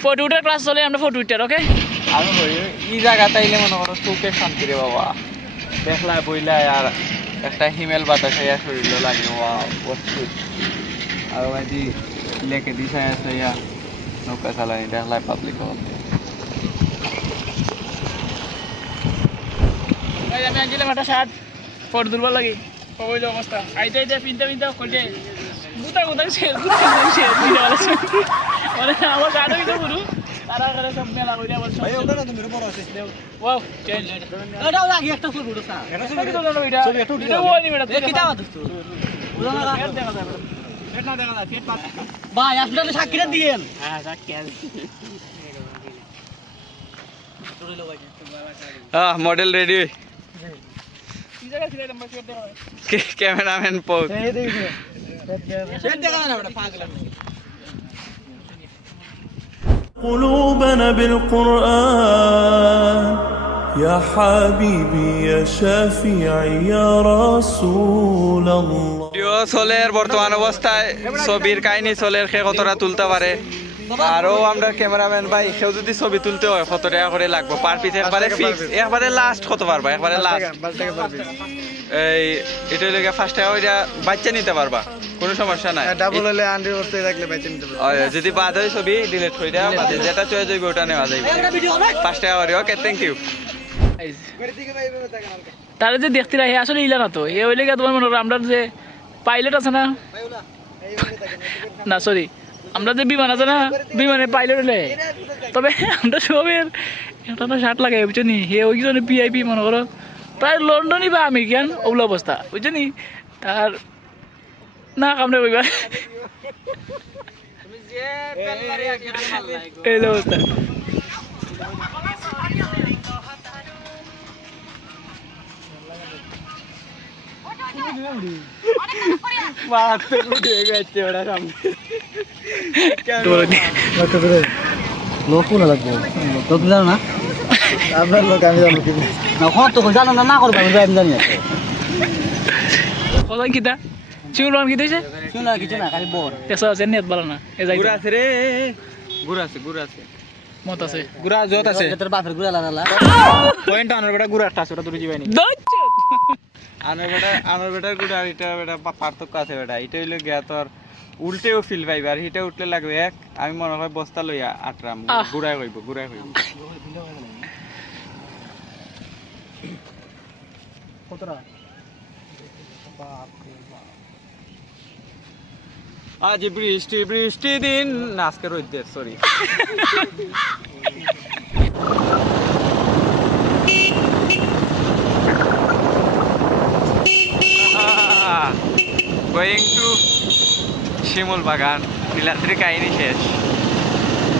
ফটো উঠার ক্লাস চলে, আমরা ফটো উঠার ওকে। আমি এই জায়গা তাইলে মনে করো চোখে শান্তি রে বাবা, দেখলায় বইলায় আর একটা হিমেল বাতাস ইয়া শরীর লাগে অদ্ভুত। আর মাঝি লেকে দিশায় আছে ইয়া নৌকা চালানি দেখলায় পাবলিক। আমি আনছিলাম একটা শার্ট, ফটো তুলবার লাগি কইল অবস্থা আইতে আইতে পিনতে করছে গুতা মানে আমার গাড়ি হইতো পুরো তারা করে সব মেলা কইরা আবার সব ওয়াও চেঞ্জ এটা লাগি একটা ফুল উঠো স্যার। এটা ছবি তো দাও এটা এটা ওনি বেটা এ কিটা বাদ দোস্ত দেখা যায় পেট না দেখা যায় পেট পাত ভাই আপনারা সাক্ষীটা দিয়েন। হ্যাঁ সাক্ষী মডেল রেডি, কি জায়গা ছিল নাম্বার পেট দেখা ক্যামেরাম্যান পোজ। এই দেখো পেট দেখা যায় না বেটা পাগল। قلوبنا بالقرآن يا حبيبي يا شافعي يا رسول الله। চলের বর্তমান অবস্থায় ছবির কাহিনী চলের সে কতটা তুলতে পারে, আরও আমরা ক্যামেরাম্যান ভাই সেও যদি ছবি তুলতে হয় কত টাকা করে লাগবে পার পিস, একবারে ফিক্স, একবারে লাস্ট কত পারবা, একবারে লাস্ট এই এটা লেগে 5 টাকা ওইটা বাচ্চা নিতে পারবা, কোনো সমস্যা নাই। ডাবল হলে আন্ডার করতে থাকলে বেচে নিতে পারবে। যদি বাদ হয় ছবি ডিলিট করে দেওয়া বাদে যেটা চয়েস হইবে ওটা নেওয়া যাবে। 5 টাকা করে, ওকে থ্যাংক ইউ। তারা যে দেখতে রাখে আসলে ইলা না, তো এ হইলে গিয়ে তোমার মনে করো আমরা যে পাইলট আছে না, না সরি আমরা যে বিমান আছে না, বিমানে পাইলট হলে তবে আমরা সবের একটা না শার্ট লাগাই বুঝছো নি, হে ওই জন্য পিআইপি মনে করো প্রায় লন্ডনই বা আমেরিকান ওগুলো অবস্থা বুঝছো নি। তার না কামড়ে কইবা এই অবস্থা। লোক না লাগবে লোক জানো না আপনার লোক আমি জানো কি না কত জানো না না করবে আমি জানি না কথা কিতা চিউলন কি দিছে শুনা কিছু না খালি বল এসা আছে নেট বালা না এ যাই গুড়া আছে রে, গুড়া আছে মত আছে গুড়া যত আছে তোর বাপের গুলা লালা পয়েন্ট আনার বেটা গুড়া একটা আছে ওটা দূরে যাবেনি। দচ্চে আমার বেটার গুড়া আর এটা বেটা পার্থক্য আছে বেটা, এটা হইলো গিয়া তোর উল্টেও ফিল পাইবে, আর হিটা উঠলে লাগবে এক, আমি মনে হয় বস্তা লইয়া আটরাম গুড়াই হইব কতটা আজ বৃষ্টি বৃষ্টি দিন না আজকে রোদের সরি গোয়িং টু শিমুল বাগান নীলাদ্রি কাহিনী শেষ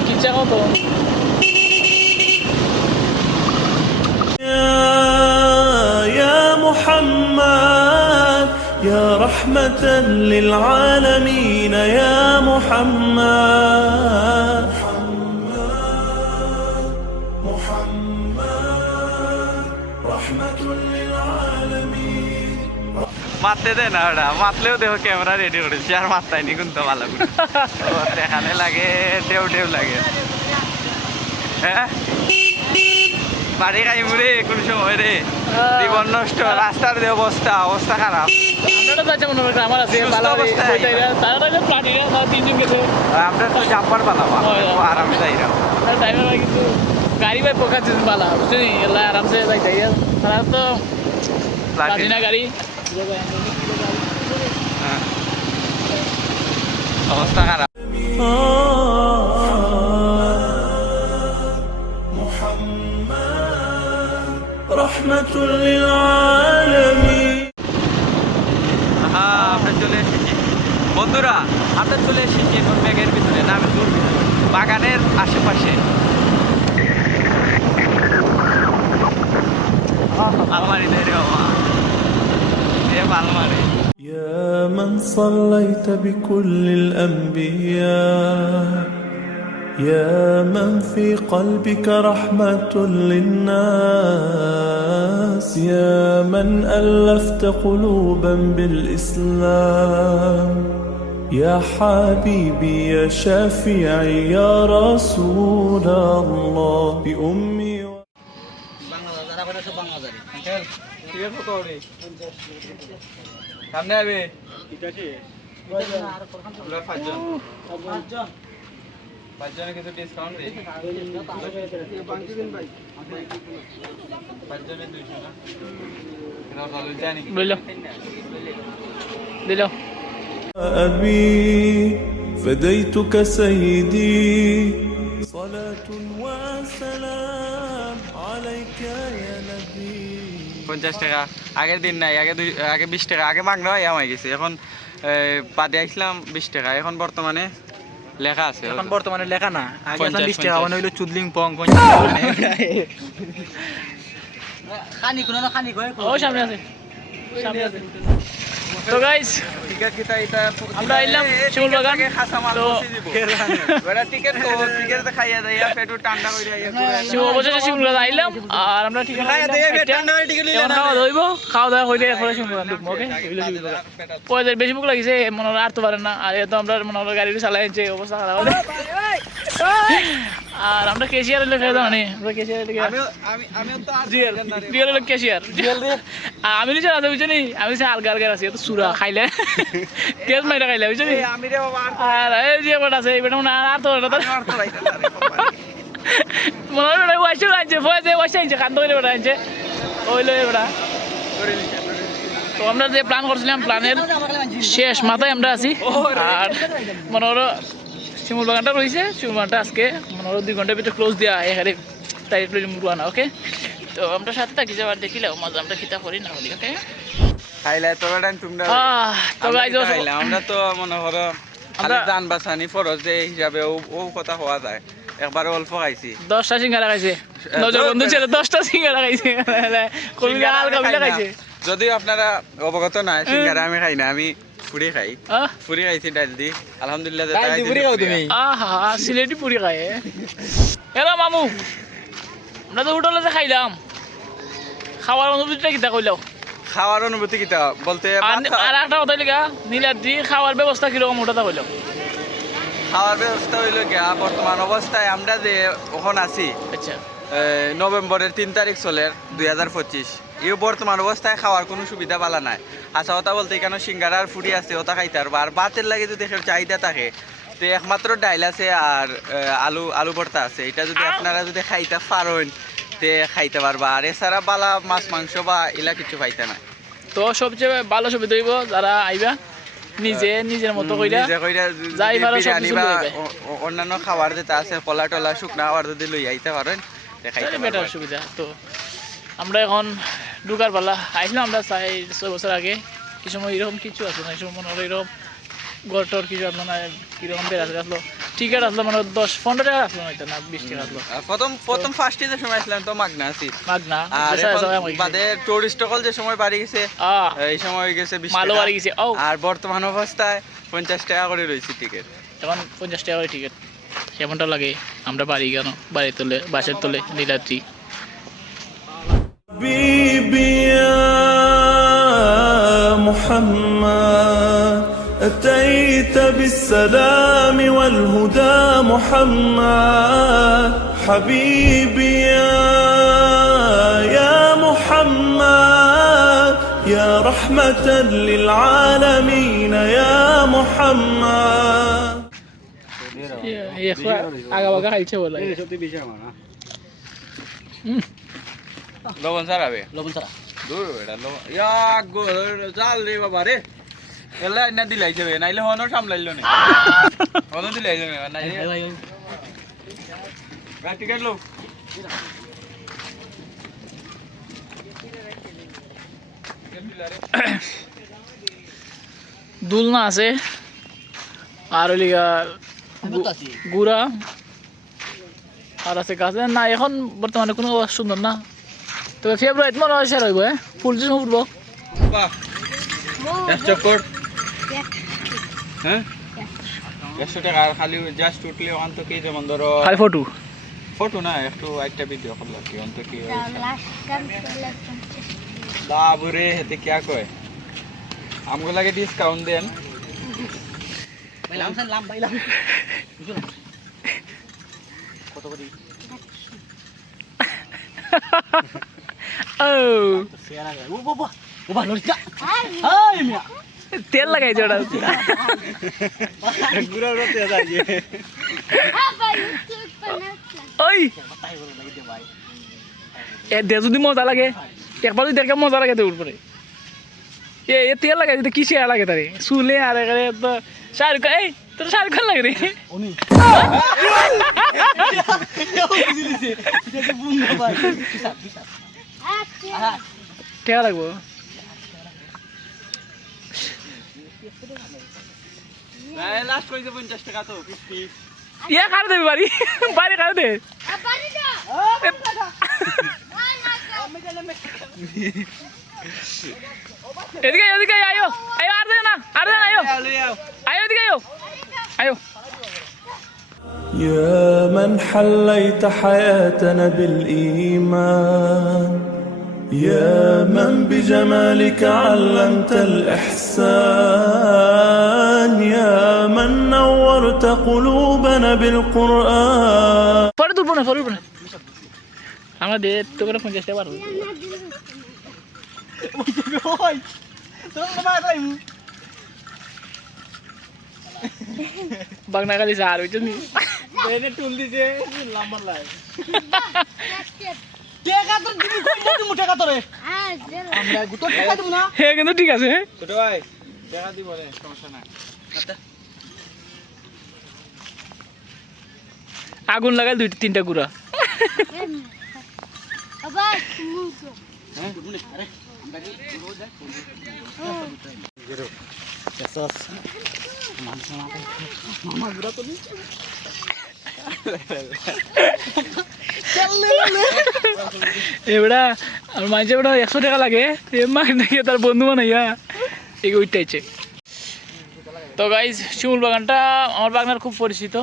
কিচ্ছা কত يا محمد يا رحمة للعالمين يا محمد محمد رحمة للعالمين মারতে দে না ওটা মারলেও দেখো ক্যামেরা রেডি করেছি আর মারতাইনি কিন্তু ভালো করে দেখানে লাগে ঢেউ ঢেউ লাগে হ্যাঁ বাড়ি খাইমু রে কোন সময় রে জীবন নষ্ট রাস্তার যে অবস্থা অবস্থা খারাপ আমরা তো যাচ্ছে মনে হয় আমার আছে সুস্থ বালা অবস্থায় তারা তো প্লাটিরা তারা তিনজন গেছে আমরা তো জাম্পার পালাবা আরামে যাই না ড্রাইভার কিন্তু গাড়ি ভাই পকাচ্ছে বালা বুঝছেন এলা আরামসে যাই যাই তারা তো প্লাটিনা গাড়ি হ্যাঁ। অবস্থা খারাপ رحمة للعالمين হ্যাঁ আমরা চলে এসেছি বন্ধুরা আমরা চলে এসেছি এখন ব্যাগের ভিতরে না আমি দূর বাগানের আশেপাশে আলমারি রে বাবা এ আলমারি يا من صليت بكل الأنبياء يا من في قلبك رحمة للناس يا من ألفت قلوبا بالإسلام يا حبيبي يا شافعي يا رسول الله بأمي সামনে আবে আমরা পাঁচজনে কিছু ডিসকাউন্ট দিই পাঁচজনে 200 না এটা ভালো জানি দিল দিল أبي فديتك سيدي صلاة وسلام عليك يا نبي 50 টাকা আগের দিন নাই আগে 20 টাকা আগে মাগনা হয় আমার গেছে এখন পাতে আসলাম 20 টাকা এখন বর্তমানে লেখা আছে এখন বর্তমানে লেখা না আগে 50 টাকা মানে হইলো চুদলিং পং খানি কোন না খানি কই ও সামনে আছে সামনে আছে তো গাইস টিকেট কিটা এটা আমরা আইলাম শিমুল বাগান খাসা মাল তো বসে দিব ওরা টিকেট তো টিকেট তো খাইয়া দেয়া পেট ঠান্ডা কইরা অবশেষে শিমুল বাগান আইলাম আর আমরা ঠিক খাওয়া ধরবো খাওয়া দাওয়া হইলে এরপরে শিমুল বাগান ঢুকবো ওকে পয়সা বেশি ভুক লাগিছে মনে হয় আর তো পারে না আর এত আমরা মনে হয় গাড়ি চালাইছে অবস্থা খারাপ হলে আর আমরা কেশিয়ার হলে খেয়ে দাও নি আমরা কেশিয়ার হলে আমিও তো রিয়েল হলো কেশিয়ার আর আমি নিচে আছে বুঝছো নি আমি সে আলগা আলগা আছি এত সুরা খাইলে কেস মাইটা খাইলে বুঝছো নি আমি রে বাবা আর এই যে বেটা আছে এই বেটা মনে আর তো বেটা আর তো রাইতা মনে হয় বেটা ওয়াইছে আনছে ফয়েছে ওয়াইছে আনছে কান্দ করে বেটা আনছে ওইলো বেটা তো আমরা যে প্ল্যান করছিলাম প্ল্যানের শেষ মাথায় আমরা আছি আর মনে হলো শিমুল বাগানটা রয়েছে শিমুল বাগানটা আজকে মনে হলো 2 ঘন্টার ভিতরে ক্লোজ দেওয়া এখানে তাই মুরুয়ানা ওকে তো আমরা সাথে থাকি যাবার দেখিলাম মজা আমরা খিতা করি না হলি ওকে খাইলে তো বেটা তোমরা তো গাইজ আমরা তো মনে করো আমরা জান বাসানি ফরজ যে হিসাবে ও কথা হওয়া যায় একবার অল্প খাইছি 10টা সিঙ্গারা খাইছে নজর বন্ধু ছিল 10টা সিঙ্গারা খাইছে কবিরা হালকা বিলা খাইছে যদিও আপনারা অবগত না সিঙ্গারা আমি খাই না আমি পুরি খাই পুরি খাইছি ডাল দি আলহামদুলিল্লাহ পুরি খাও তুমি আহা সিলেটি পুরি খায় এরা মামু আমরা তো হোটেলে যে খাইলাম খাওয়ার অনুভূতিটা কিতা কইলাও খাওয়ার অনুভূতি কিতা বলতে আর একটা কথা লিখা নীলাদ্রি খাওয়ার ব্যবস্থা কিরকম ওটা কইলাও খাওয়ার ব্যবস্থা হইল গিয়া বর্তমান অবস্থায় আমরা যে ওখানে আছি আচ্ছা নভেম্বরের 3 তারিখ চলের 2025 এই বর্তমান অবস্থায় খাওয়ার কোনো সুবিধা পালা নাই আচ্ছা কথা বলতে এখানে সিঙ্গারার ফুড়ি আছে ওটা খাইতে পারবো আর ভাতের লাগে যদি চাহিদা থাকে তো একমাত্র ডাইল আছে আর আলু ভর্তা আছে এটা যদি আপনারা যদি খাইতে পারেন তে খাইতে পারবা আর এছাড়া বালা মাছ মাংস বা এলা কিছু পাইতে না তো সবচেয়ে ভালো সুবিধা হইব যারা আইবা নিজের মতো কইরা নিজে কইরা যাই যদি পারো সব বিরিয়ানি কিছু বা লইবে। অন্যান্য খাবার যেটা আছে কলা টলা শুকনা খাবার যদি লই আইতে পারেন দেখাইতে বেটার পারবেন। সুবিধা। তো আমরা এখন ঢুকার পালা আইছিলাম আমরা 4 বছর আগে, কি সময় এরকম কিছু আছে না, এই সময় মনে হলো এরকম গড়টর কিছু আসলো না, কিরকম বেড়াতে আসলো, টিকিট আসলো মানে 10-15 টাকা আসলো না, 20 টাকা আসলো আর প্রথম ফার্স্ট যে সময় আসলাম তো মাগনা আছি মাগনা। আর এখন বাদে টুরিস্ট সকল যে সময় বাড়ি গেছে এই সময় হয়ে গেছে 20 মালও টাকা। বাড়ি গেছে। ও আর বর্তমান অবস্থায় 50 টাকা করে রয়েছে টিকিট। এখন 50 টাকা করে টিকিট, কেমনটা লাগে আমরা বাড়ি কেন বাড়ি তোলে বাসের তোলে নীলাদ্রি। حبيبي يا محمد أتيت بالسلام والهدى محمد حبيبي يا محمد يا رحمة للعالمين يا محمد আগা বাগা খাইছে বলে সত্যি বেশি আমার না লবণ ছাড়াবে লবণ ছাড়া দূর এটা লবণ ইয়া গো জাল রে বাবা রে এলা না দিলাইছে বে নাইলে হনো সামলাইলো না হনো দিলাইছে না নাইলে টিকেট লো দুলনা আছে আর ওইলিগা গুড়া আর আছে গাছ না, এখন বর্তমানে কোনো সুন্দর না, তবে ফেব্রুয়ারিতে মনে হয় সেরা হইব। ফুল যে সময় উঠবো বাহ চক্কর হ্যাঁ 100 টাকা আর খালি জাস্ট উঠলে ওখান তো কি যেমন ধরো খালি ফটো ফটো না একটু একটা ভিডিও করলাম কি অন্ত কি বাবুরে হেতে কি কয় আমগো লাগে ডিসকাউন্ট দেন বাইলাম সালাম বাইলাম বুঝছো না কত করে ও শেয়ার আগে ও বাবা ও বাবা লড়ি যা এই মিয়া তেল লাগাইছে ওটা গুড়া রতে যায় ওই এ দে যদি মজা লাগে একবার যদি দেখে মজা লাগে তোর উপরে এ তেল লাগাই দিতে কি শেয়ার লাগে তারে শুলে আর এখানে তো শাহরুখ খান, এই তোর শাহরুখ খান লাগে রে উনি বুঝিলিছে এটা বুঙ্গা ভাই টেকা লাগবো লাস্ট কইছে 50 টাকা তো 50 ইয়া কার দেবে বাড়ি বাড়ি কার দে এদিকে এদিকে আয়ো আয়ো আর দে না আয়ো আয়ো এদিকে আয়ো يا من حليت حياتنا بالإيمان يا من بجمالك علمت الإحسان يا من نورت قلوبنا بالقرآن পরে তুলবো না আমরা দে তো করে 50 টাকা পারবো ওই তোর না পাইমু বাগনা খালি সার হইছে নি এনে টুল দিছে লাম্বার লাই টাকা তো দিবি কই না তুমি টাকা তোরে আমরা গুতো টাকা দেব না হে কিন্তু ঠিক আছে ছোট ভাই টাকা দিব রে সমস্যা না আগুন লাগাই 2-3টা গুড়া মামা গুড়া তো এবারে আর মাঝে এবারে 100 টাকা লাগে এ মার নাকি তার বন্ধু বানাইয়া এগে উঠতেছে। তো গাইজ শিমুল বাগানটা আমার বাগানের খুব পরিচিত।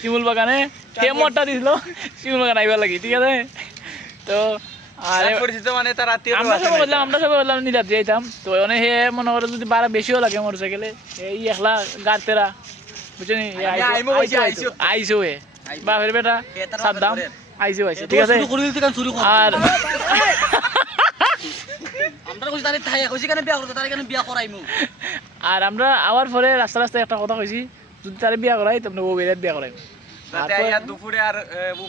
শিমুল বাগানে কে মরটা দিছিল শিমুল বাগান আইবার লাগি, ঠিক আছে। তো আর পরিচিত মানে তার আত্মীয় আমরা সবাই বললাম নীলাদ্রি যাইতাম। তো মানে হে মনে করে যদি ভাড়া বেশিও লাগে মোটরসাইকেলে এই একলা গাড়তেরা বুঝছেন আইসো হে বাপের বেটা সাবধান আইসো আইসো, ঠিক আছে। শুরু করে দিতে কান শুরু কর আর আমরা কইছি তারে তাই কইছি কেন বিয়া করতে তারে কেন বিয়া করাইমু আর আমরা আওয়ার পরে রাস্তায় একটা কথা কইছি, যদি তারে বিয়া করাই তোমরা ও বেড়ে বিয়া করাই যাতে আর দুপুরে আর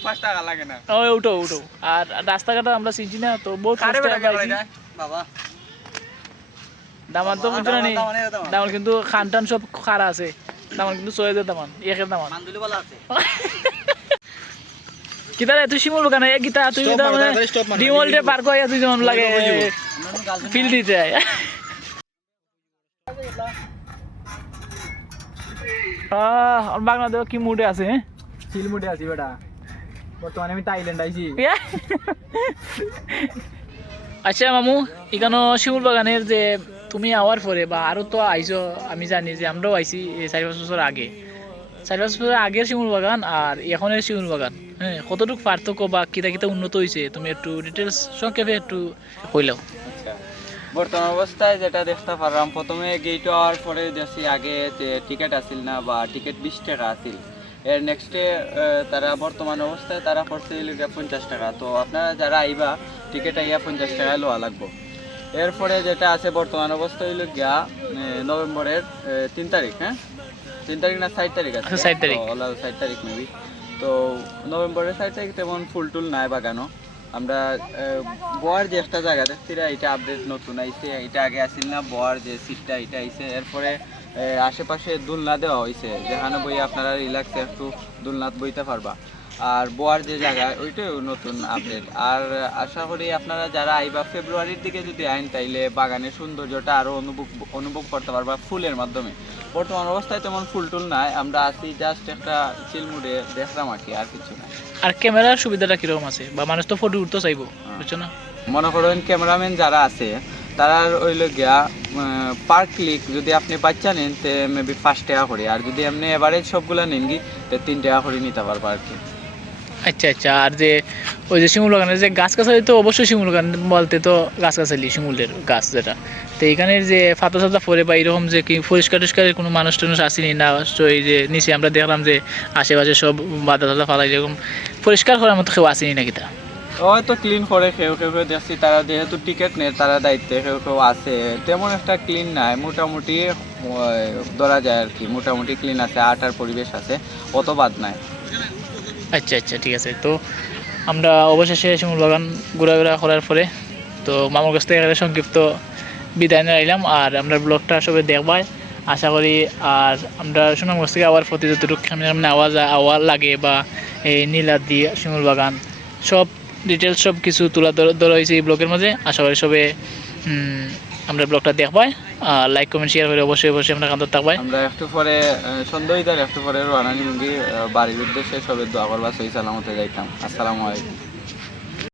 5 টাকা লাগে না। ওই উঠো আর রাস্তাঘাট আমরা চিনছি না তো বহুত কারে কষ্টে বেটা আমরা বিয়া করাই আইছি। যায় বাবা দামান তো বুঝছো না নি দামান কিন্তু খান টান সব খারা আছে দামান কিন্তু চলে যায় দামান একের দামান মান্দুলি বলা আছে কিতা রে তুই শিমুল বাগানে এক গীতা তুই গীতা মানে ডিমলটে পার কইয়া তুই যেমন লাগে ফিল দিতে বাংলাদেশ কি মুডে আছে চিল মুডে আছি বেটা বর্তমানে আমি থাইল্যান্ড আইছি আচ্ছা মামু এখানে শিমুল বাগানের যে তুমি আওয়ার পরে বা আরো তো আইছো আমি জানি যে আমরাও আইছি 4-5 বছর আগে 4-5 বছর আগের শিমুল বাগান আর এখনের শিমুল বাগান হ্যাঁ কতটুকু পার্থক্য বা কিতা কিতা উন্নত হয়েছে তুমি একটু ডিটেলস সংক্ষেপে একটু কইলাও। আচ্ছা বর্তমান অবস্থায় যেটা দেখতে পারলাম প্রথমে গেট হওয়ার পরে দেখছি আগে যে টিকিট আসিল না বা টিকিট 20 টাকা আসিল এর নেক্সটে তারা বর্তমান অবস্থায় তারা করছে 50 টাকা তো আপনারা যারা আইবা টিকিট আইয়া 50 টাকা লওয়া লাগবো। এরপরে যেটা আছে বর্তমান অবস্থা হইল গিয়া নভেম্বরের 3 তারিখ হ্যাঁ 3 তারিখ না 4 তারিখ আছে 4 তারিখ 4 তারিখ মেবি তো নভেম্বরের 4 তারিখ তেমন ফুল টুল নাই বাগানো আমরা বয়ার যে একটা জায়গা দেখছি এটা আপডেট নতুন আইছে এটা আগে আসিল না বয়ার যে সিটটা এটা আইছে এরপরে আশেপাশে দুলনা দেওয়া হয়েছে যেখানে বই আপনারা রিল্যাক্সে একটু দুলনাথ বইতে পারবা আর বোয়ার যে জায়গা ওইটাও নতুন আপডেট আর আশা করি আপনারা যারা আইবা ফেব্রুয়ারির দিকে যদি আইন তাইলে বাগানের সৌন্দর্যটা আরও অনুভব করতে পারবা ফুলের মাধ্যমে। বর্তমান অবস্থায় তেমন ফুল টুল নাই আমরা আছি জাস্ট একটা চিলমুডে দেখলাম আর কিছু না। আর ক্যামেরার সুবিধাটা কিরকম আছে বা মানুষ তো ফটো উঠতে চাইবো বুঝছো না মনে করেন ক্যামেরাম্যান যারা আছে তারা হইল গিয়া পার ক্লিক যদি আপনি বাচ্চা নেন তে মেবি 5 টাকা করে আর যদি আপনি এভারেজ সবগুলা নেন কি তে 3 টাকা করে নিতে পারবা আর কি। আচ্ছা আচ্ছা আর যে ওই যে শিমুল বাগানের যে গাছ গাছালি তো অবশ্যই শিমুল বাগান বলতে তো গাছ গাছালি শিমুলের গাছ যেটা তো এখানের যে ফাতা সাতা পরে বা এরকম যে কি পরিষ্কার টরিষ্কারের কোনো মানুষ টানুষ আসেনি না তো এই যে নিচে আমরা দেখলাম যে আশেপাশে সব বাধা টাধা ফালাই এরকম পরিষ্কার করার মতো কেউ আসেনি নাকি তা হয়তো ক্লিন করে কেউ দেখছি তারা যেহেতু টিকিট নেই তারা দায়িত্বে কেউ আছে তেমন একটা ক্লিন নাই মোটামুটি ধরা যায় আর কি মোটামুটি ক্লিন আছে আটার পরিবেশ আছে অত বাদ নাই। আচ্ছা আচ্ছা ঠিক আছে তো আমরা অবশেষে শিমুল বাগান ঘোরাঘোরা করার পরে তো মামার কাছ থেকে সংক্ষিপ্ত বিদায় নিয়ে আইলাম আর আমরা ব্লগটা সবাই দেখবাই আশা করি আর আমরা সুনামগঞ্জ থেকে আবার প্রতি যতটুকু সামনে আওয়াজ লাগে বা এই নীলাদ্রি শিমুল বাগান সব ডিটেলস সব কিছু তুলা ধরা হয়েছে এই ব্লগের মাঝে আশা করি সবে আমরা ব্লগটা দেখবাই লাইক কমেন্ট শেয়ার করে অবশ্যই আমরা কান্তর থাকবাই। আমরা একটু পরে সন্ধ্যা একটু পরে রানানি মুঙ্গি বাড়ির উদ্দেশ্যে সবে দোয়া করবা সহি সালামতে যাইতাম। আসসালামু আলাইকুম।